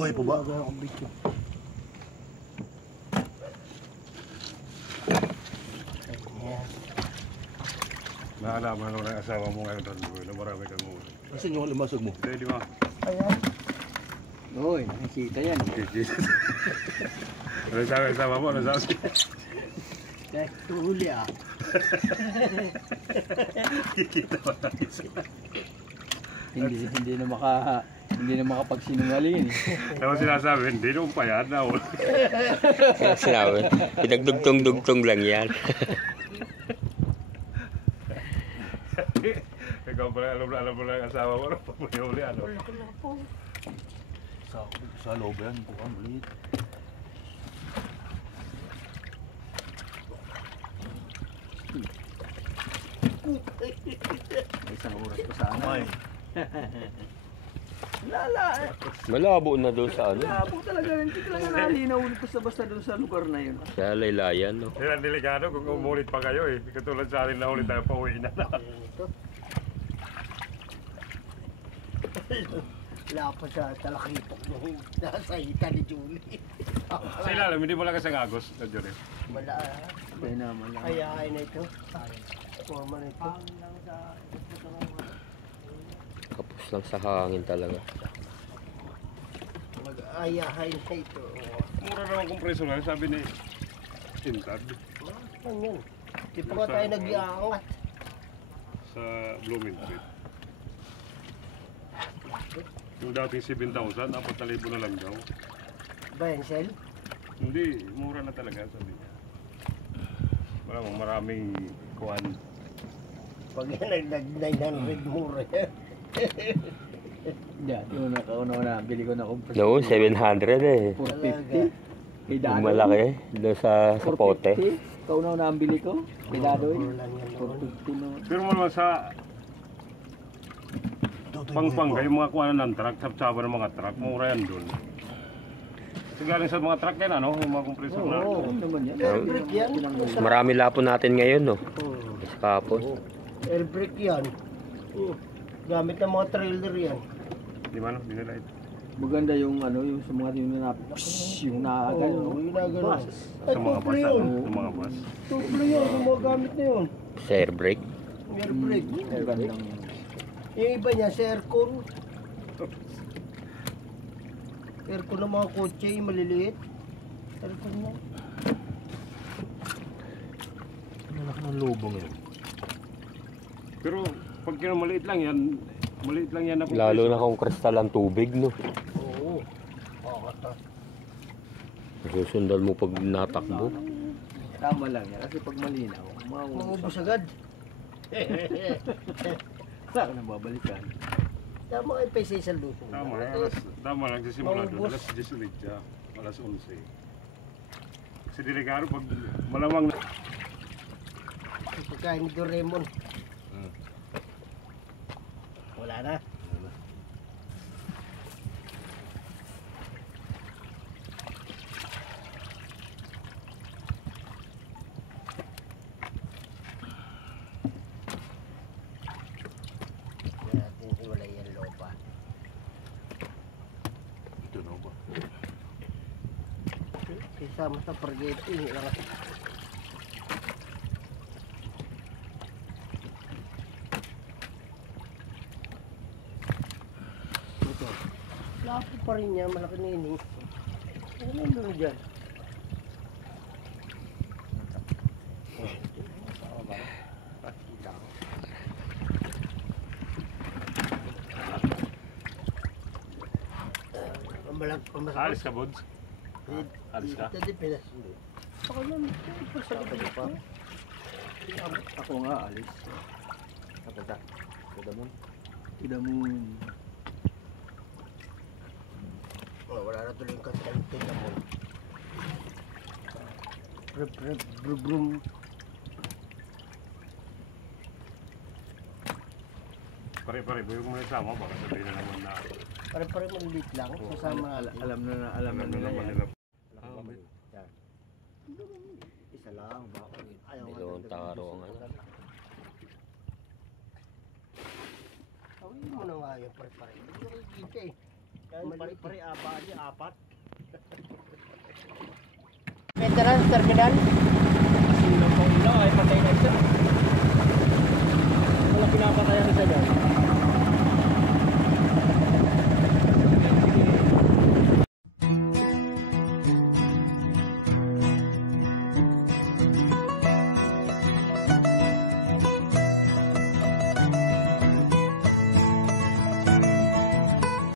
Buhay pa ba? Naalaman ko ng asawa mo ngayon doon na marami kang ulo. Kasi yung lumasog mo. Hindi, di ba? Ayan. Uy, nakikita yan. Ano sabi ang asawa mo? Ano sabi? Kahit tuhuli ah. Kikita pa tayo sila. Hindi na makapagsinungaling eh. Ano sinasabi? Hindi nung payat na ulo. Sinabi, pinagdugtong-dugtong lang yan. Ikaw pala, alam mo lang ang asawa mo. Pagmuli, ano? Wala po. Sa loob yan, bukan ulit. Isang oras pa sana. Ay. Lala. Malabo na doon sa ano. Labo talaga. Hindi talaga nalinaw basta doon sa lugar na yun. Sa laylayan, no? Yan ang delikado kung umulit pa kayo eh. Katulad sa atin na ulit tayo pauwi na. Wala pa sa talakitok nung nasa hita ni Julie. Sa ilalim, hindi mo lang kasang agos. Nandiyon eh. Wala. Kaya naman lang. Ayahay na ito. Forma na ito. Kapos lang sa hangin talaga. Mag-ayahay na ito. Mura naman kompreso lang, sabi ni Tintad. Ano yan? Di pa tayo nag-iangat. Sa Blooming Street. Yung dating 7,000, 4,000 na lang daw. Bensel? Hindi, mura na talaga sabi niya. Maraming kuwan. Pag yan nag-900 mura yan. Yung nakauna bili ko na compressor. Noon, 700 eh. 450. Yung malaki, doon sa pote. Kauna ang bili ko. Kaidadoy. 450 no. Pero mo naman sa Pangpanga, yung mga kuwanan ng truck, sapsaba ng mga truck, mura yan doon. Kasi galing sa mga truck yan, ano? Yung mga kompresor na. Oo, naman yan. Air brake yan. Marami lapo natin ngayon, no? Sa kapon. Air brake yan. Gamit ng mga trailer yan. Di ba, no? Di nila ito. Maganda yung ano, yung sa mga yung naagal, no? Yung naagal. Sa mga bus, ano? Sa mga bus. Tulo yun, yung mga gamit na yun. Sa air brake. Air brake. Magandang. Yung iba niya, sa aircon. Aircon ng mga kotse, yung maliliit. Aircon na. Malaki ng lubong yun. Pero pag maliit lang yan na kompresor. Lalo na kung kristal ang tubig, no? Oo. Kakata. Susundan mo pag natakbo. Tama lang yan, kasi pag malinaw, maubos agad. Wala ka nang babalikan. Tama kayo pa sa luto. Tama lang, sisimula doon. Alas 18 siya. Alas 11. Kasi delikado pag malamang na. Pagkain ni Doraemon. Wala na. Wala yan lopa. Ito na ba? Kasama sa spaghetti. Ito. Lapo pa rin niya, malaki na yun eh. Ano nandun dyan? Alis ka, Bods? Alis ka? Dati pinas. Ako naman, pasalubay pa. Ako nga, alis. Kapunta. Kidamon. Oh, wala na tuloy yung kanta ng Kidamon. Brum. Pare-pare, buyo mo na sama. Baka sabihin na naman na. Pare-pare malilit lang. Sasama. Alam na naman nila. Isa lang. Dalawang taro ang ano. Tawin mo na nga yung pare-pare. Hindi ko kita eh. Pare, apat. Veteran, terminal. Sino pa ulo ay patay na isa. Wala pinapatayan isa dyan.